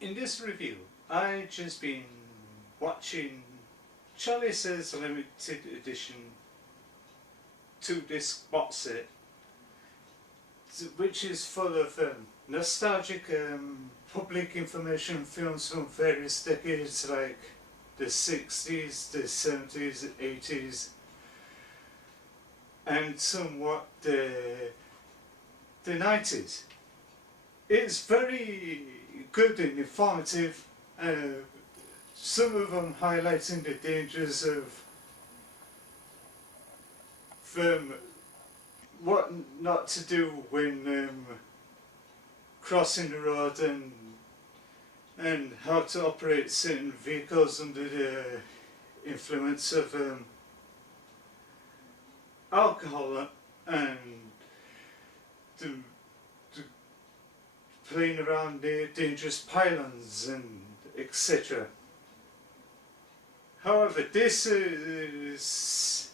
In this review, I've just been watching Charley Says limited edition 2-disc box set, which is full of nostalgic public information films from various decades like the 60s, the 70s, 80s, and somewhat the 90s. It's very good and informative, some of them highlighting the dangers of what not to do when crossing the road, and how to operate certain vehicles under the influence of alcohol, and playing around the dangerous pylons and etc. However, this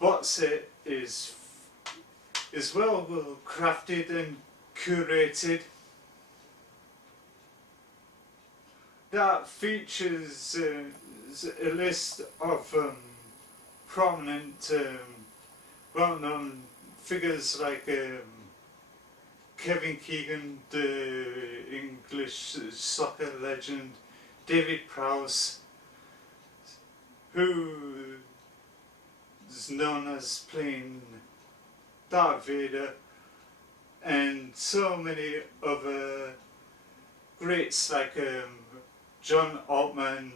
box set is well crafted and curated. That features a list of prominent, well-known figures like Kevin Keegan, the English soccer legend, David Prowse, who is known as playing Darth Vader, and so many other greats like John Altman,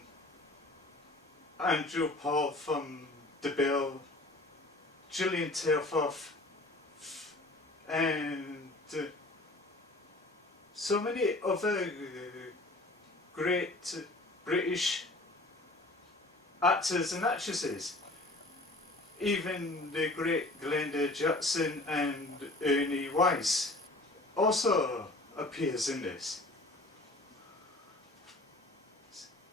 Andrew Paul from The Bill, Gillian Tailforth, and so many other great British actors and actresses. Even the great Glenda Jackson and Ernie Weiss also appears in this.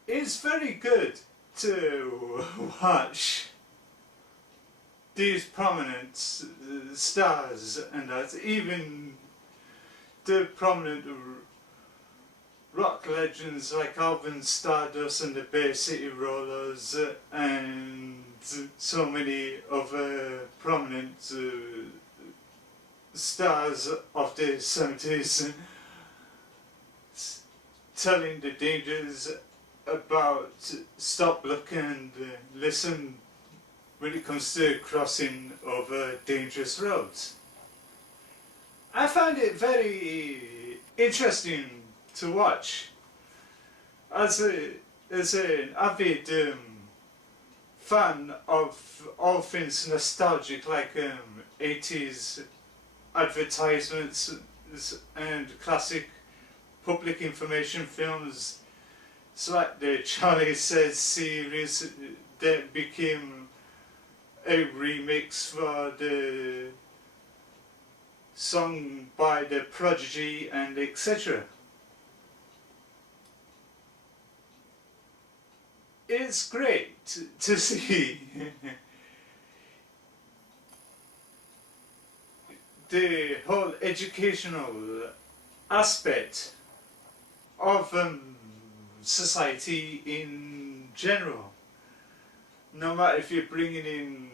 It's very good to watch these prominent stars, and that even the prominent rock legends like Alvin Stardust and the Bay City Rollers, and so many other prominent stars of the 70s, telling the dangers about stop, look and listen when it comes to crossing over dangerous roads. I found it very interesting to watch as an avid fan of all things nostalgic, like 80s advertisements and classic public information films. It's like the Charley Says series that became a remix for the song by the Prodigy and etc. It's great to see the whole educational aspect of society in general. No matter if you're bringing in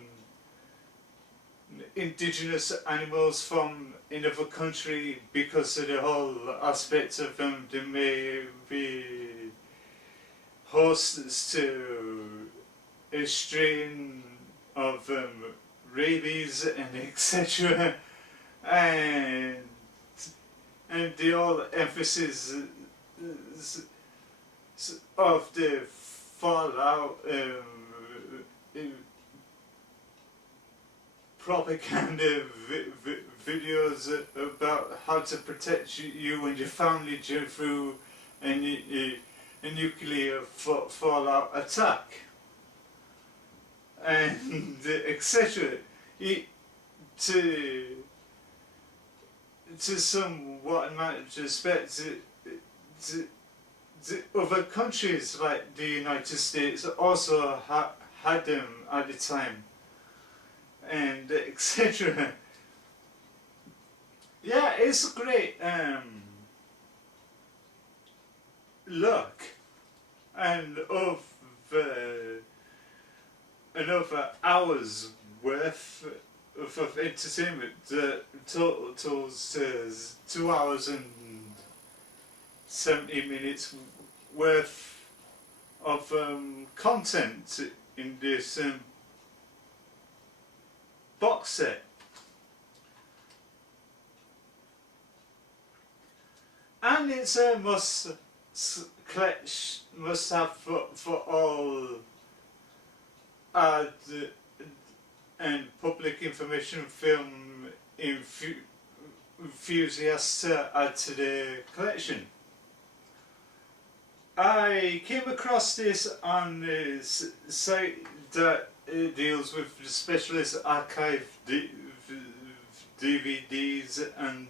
indigenous animals from another country, because of the whole aspect of them, they may be hosts to a strain of rabies and etc. And the whole emphasis of the fallout propaganda videos about how to protect you and your family through a nuclear fallout attack, and etc. To somewhat amount of respect, the other countries like the United States also had them at the time, and etc. Yeah, it's great luck and another hour's worth of entertainment. The total totals 2 hours and 70 minutes worth of content in this box set. And it's a must have for all ad and public information film enthusiasts to add to the collection. I came across this on a site that deals with specialist archive DVDs and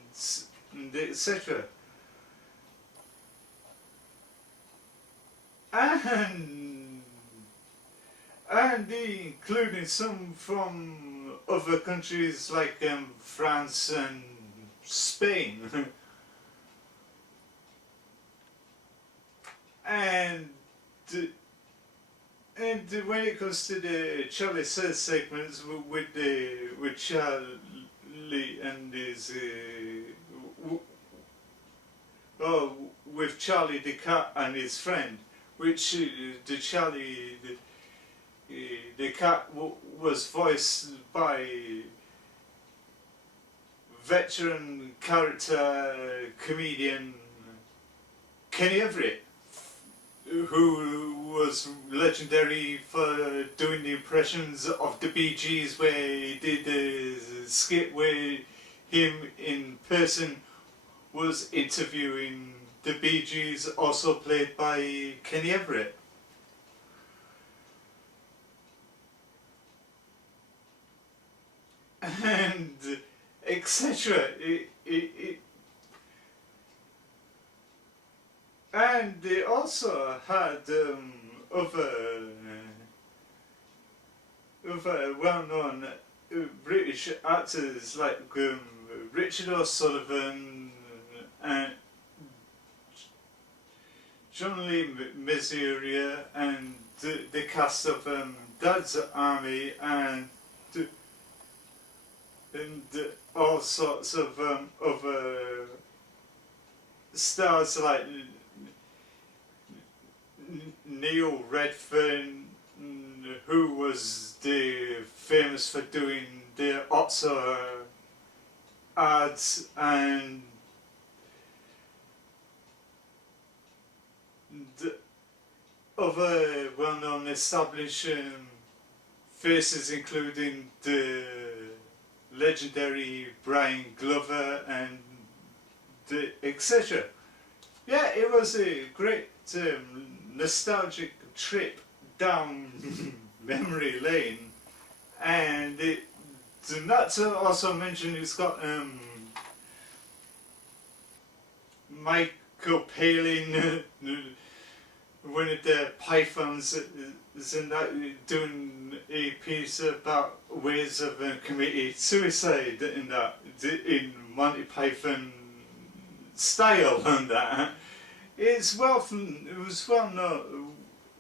etc. And including some from other countries like France and Spain. And when it comes to the Charley says segments with Charley and his with Charley the cat and his friend, which the Charley the cat was voiced by veteran character comedian Kenny Everett, who was legendary for doing the impressions of the Bee Gees, where he did a skit where him in person was interviewing the Bee Gees, also played by Kenny Everett. And etc. And they also had other well-known British actors like Richard O'Sullivan and John Lee Missouri and the cast of Dad's Army and all sorts of other stars like Neil Redfern, who was famous for doing the Otto ads, and the other well-known established faces, including the legendary Brian Glover and etc. Yeah, it was a great nostalgic trip down memory lane, and not to also mention it's got Michael Palin, one of the Pythons, is in that, doing a piece about ways of committing suicide in Monty Python style, and that it was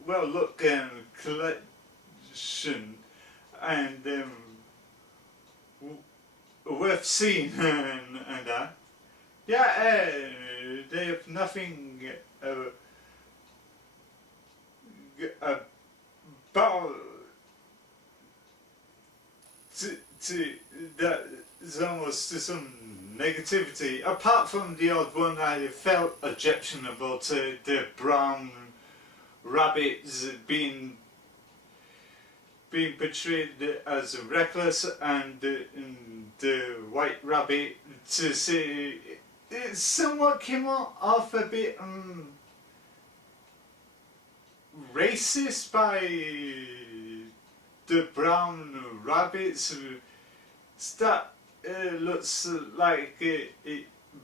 well looked collection, and worth seeing, and that. Yeah, they have nothing about that is almost to some negativity, apart from the odd one I felt objectionable to the brown rabbits being portrayed as reckless, and the white rabbit to say it somewhat came off a bit racist by the brown rabbits. That looks like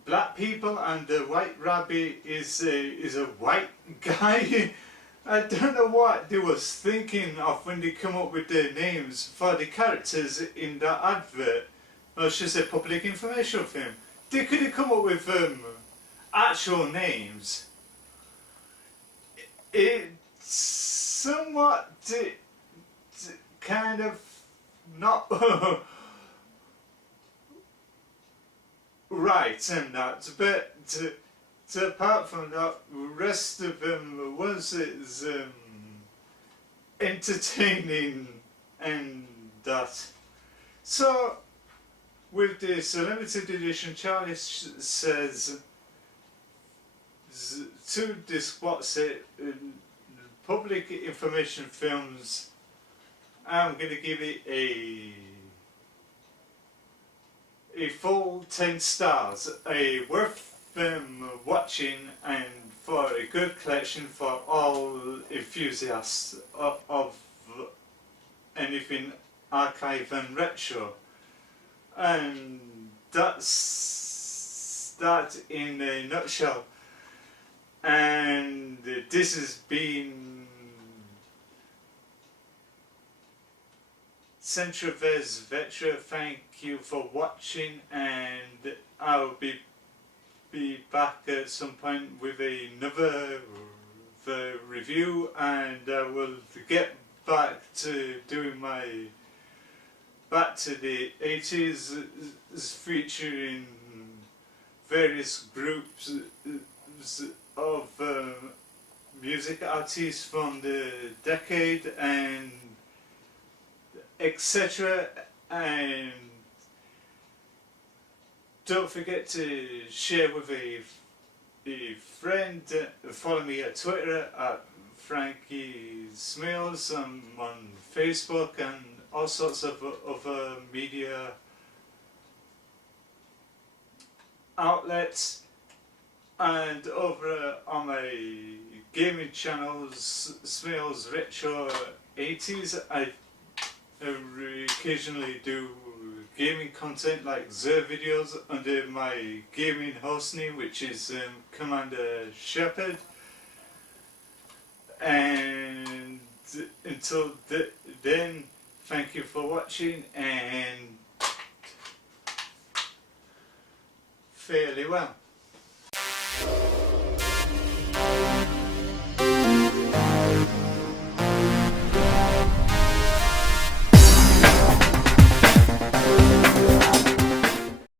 black people, and the White Rabbit is a white guy. I don't know what they was thinking of when they come up with their names for the characters in that advert, or should I say public information film. They could have come up with actual names. It's somewhat kind of not right and that, but apart from that, the rest of them was entertaining and that. So with this limited edition, Charley says to this what's it public information films, I'm going to give it a full 10 stars, a worth watching, and for a good collection for all enthusiasts of anything archive and retro. And that's that in a nutshell. And this has been Centrevez VECTRA. Thank you for watching, and I'll be back at some point with another review, and I will get back to doing my back to the 80s, featuring various groups of music artists from the decade and etc. And don't forget to share with a friend. Follow me at Twitter at Frankie Smails. I'm on Facebook and all sorts of other media outlets. And over on my gaming channels, Smails Retro 80s, I occasionally do gaming content like Zer videos under my gaming host name, which is Commander Shepherd. And until then, thank you for watching, and fairly well.